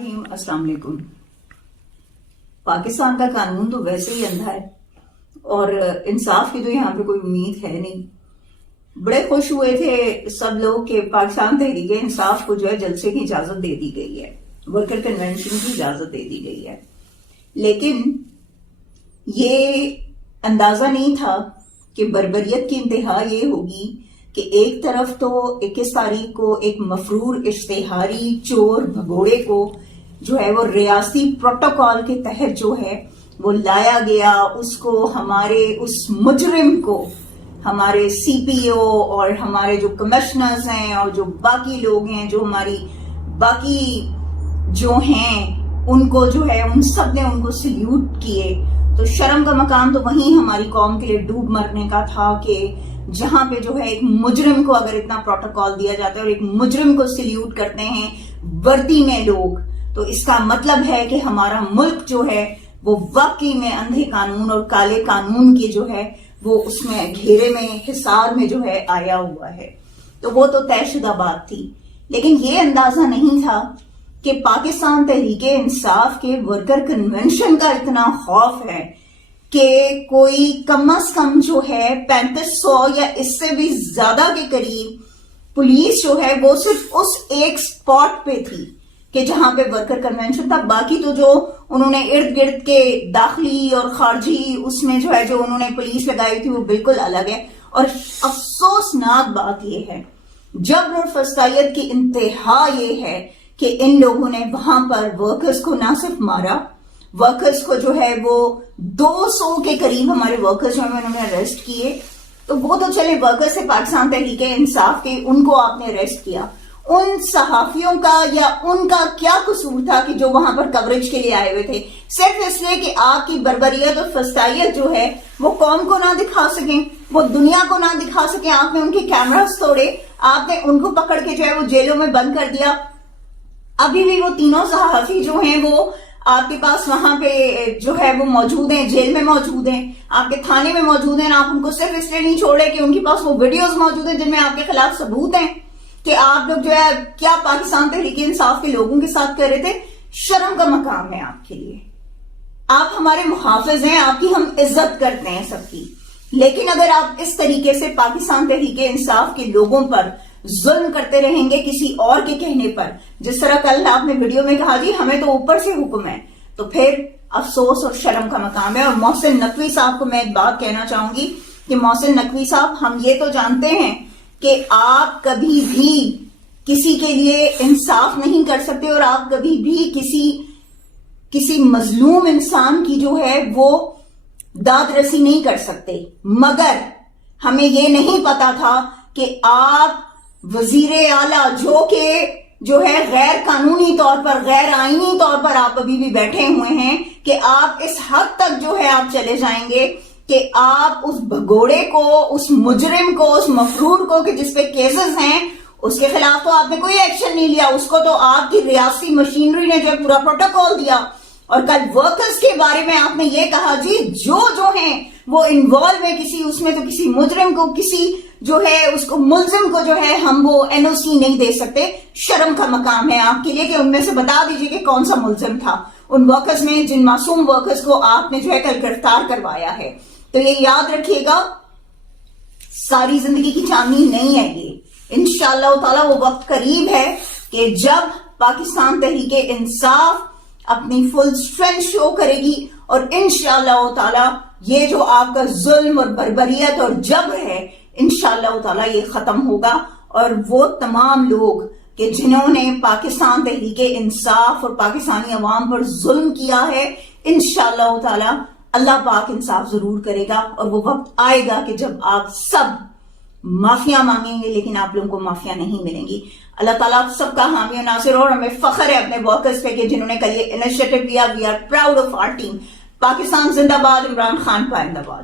السلام علیکم۔ پاکستان کا قانون تو ویسے ہی اندھا ہے اور انصاف کی تو یہاں پہ کوئی امید ہے نہیں۔ بڑے خوش ہوئے تھے سب لوگ کہ پاکستان تحریک انصاف کو جو ہے جلسے کی اجازت دے دی گئی ہے، ورکر کنونشن کی اجازت دے دی گئی ہے، لیکن یہ اندازہ نہیں تھا کہ بربریت کی انتہا یہ ہوگی کہ ایک طرف تو 21 تاریخ کو ایک مفرور اشتہاری چور بھگوڑے کو جو ہے وہ ریاستی پروٹوکول کے تحت جو ہے وہ لایا گیا، اس کو ہمارے اس مجرم کو ہمارے سی پی او اور ہمارے جو کمشنرز ہیں اور جو باقی لوگ ہیں جو ہماری باقی جو ہیں ان کو جو ہے ان سب نے ان کو سلیوٹ کیے۔ تو شرم کا مقام تو وہیں ہماری قوم کے لیے ڈوب مرنے کا تھا کہ جہاں پہ جو ہے ایک مجرم کو اگر اتنا پروٹوکول دیا جاتا ہے اور ایک مجرم کو سلیوٹ کرتے ہیں وردی میں لوگ، تو اس کا مطلب ہے کہ ہمارا ملک جو ہے وہ واقعی میں اندھے قانون اور کالے قانون کی جو ہے وہ اس میں گھیرے میں حصار میں جو ہے آیا ہوا ہے۔ تو وہ تو طے شدہ بات تھی، لیکن یہ اندازہ نہیں تھا کہ پاکستان تحریک انصاف کے ورکر کنونشن کا اتنا خوف ہے کہ کوئی کم از کم جو ہے 3500 یا اس سے بھی زیادہ کے قریب پولیس جو ہے وہ صرف اس ایک سپاٹ پہ تھی کہ جہاں پہ ورکر کنونشن تھا۔ باقی تو جو انہوں نے ارد گرد کے داخلی اور خارجی اس میں جو ہے جو انہوں نے پولیس لگائی تھی وہ بالکل الگ ہے۔ اور افسوسناک بات یہ ہے، جبر اور فسطائیت کی انتہا یہ ہے کہ ان لوگوں نے وہاں پر ورکرز کو نہ صرف مارا، ورکرز کو جو ہے وہ 200 کے قریب ہمارے ورکرز جو ہیں انہوں نے اریسٹ کیے۔ تو وہ تو چلے ورکرز سے پاکستان تحریک انصاف کے ان کو آپ نے اریسٹ کیا، ان صحافیوں کا یا ان کا کیا قصور تھا کہ جو وہاں پر کوریج کے لیے آئے ہوئے تھے؟ صرف اس لیے کہ آپ کی بربریت اور فسطائیت جو ہے وہ قوم کو نہ دکھا سکیں، وہ دنیا کو نہ دکھا سکیں۔ آپ نے ان کے کیمراز توڑے، آپ نے ان کو پکڑ کے جو ہے وہ جیلوں میں بند کر دیا۔ ابھی بھی وہ تینوں صحافی جو ہیں وہ آپ کے پاس وہاں پہ جو ہے وہ موجود ہیں، جیل میں موجود ہیں، آپ کے تھانے میں موجود ہیں۔ آپ ان کو صرف اس لیے نہیں چھوڑے کہ ان کے پاس وہ ویڈیوز موجود ہیں جن میں آپ کے خلاف ثبوت ہیں کہ آپ لوگ جو ہے کیا پاکستان تحریک انصاف کے لوگوں کے ساتھ کر رہے تھے۔ شرم کا مقام ہے آپ کے لیے۔ آپ ہمارے محافظ ہیں، آپ کی ہم عزت کرتے ہیں سب کی، لیکن اگر آپ اس طریقے سے پاکستان تحریک انصاف کے لوگوں پر ظلم کرتے رہیں گے کسی اور کے کہنے پر، جس طرح کل آپ نے ویڈیو میں کہا جی ہمیں تو اوپر سے حکم ہے، تو پھر افسوس اور شرم کا مقام ہے۔ اور محسن نقوی صاحب کو میں ایک بات کہنا چاہوں گی کہ محسن نقوی صاحب، ہم یہ تو جانتے ہیں کہ آپ کبھی بھی کسی کے لیے انصاف نہیں کر سکتے اور آپ کبھی بھی کسی مظلوم انسان کی جو ہے وہ داد رسی نہیں کر سکتے، مگر ہمیں یہ نہیں پتا تھا کہ آپ وزیر اعلیٰ جو ہے غیر قانونی طور پر، غیر آئینی طور پر آپ ابھی بھی بیٹھے ہوئے ہیں کہ آپ اس حد تک جو ہے آپ چلے جائیں گے کہ آپ اس بھگوڑے کو، اس مجرم کو، اس مفرور کو کہ جس پہ کیسز ہیں اس کے خلاف تو آپ نے کوئی ایکشن نہیں لیا، اس کو تو آپ کی ریاستی مشینری نے جو پورا پروٹوکول دیا۔ اور کل ورکرز کے بارے میں آپ نے یہ کہا جی جو ہیں وہ انوالو ہے کسی اس میں، تو کسی مجرم کو، کسی جو ہے اس کو ملزم کو جو ہے ہم وہ این او سی نہیں دے سکتے۔ شرم کا مقام ہے آپ کے لیے کہ ان میں سے بتا دیجئے کہ کون سا ملزم تھا ان ورکرز میں جن معصوم ورکرز کو آپ نے جو ہے کل گرفتار کروایا ہے۔ تو یہ یاد رکھیے گا، ساری زندگی کی چاندنی نہیں ہے یہ۔ انشاءاللہ تعالی وہ وقت قریب ہے کہ جب پاکستان تحریک انصاف اپنی فل اسٹرینتھ شو کرے گی اور انشاءاللہ تعالی یہ جو آپ کا ظلم اور بربریت اور جبر ہے انشاءاللہ تعالی یہ ختم ہوگا، اور وہ تمام لوگ کہ جنہوں نے پاکستان تحریک انصاف اور پاکستانی عوام پر ظلم کیا ہے، انشاءاللہ تعالی اللہ پاک انصاف ضرور کرے گا۔ اور وہ وقت آئے گا کہ جب آپ سب معافیاں مانگیں گے لیکن آپ لوگوں کو معافیاں نہیں ملیں گی۔ اللہ تعالیٰ آپ سب کا حامی و ناصر ہو، اور ہمیں فخر ہے اپنے ورکرز پہ کہ جنہوں نے کل یہ انیشیٹو لیا۔ We are proud of our team. Pakistan زندہ باد، عمران خان پائندہ باد۔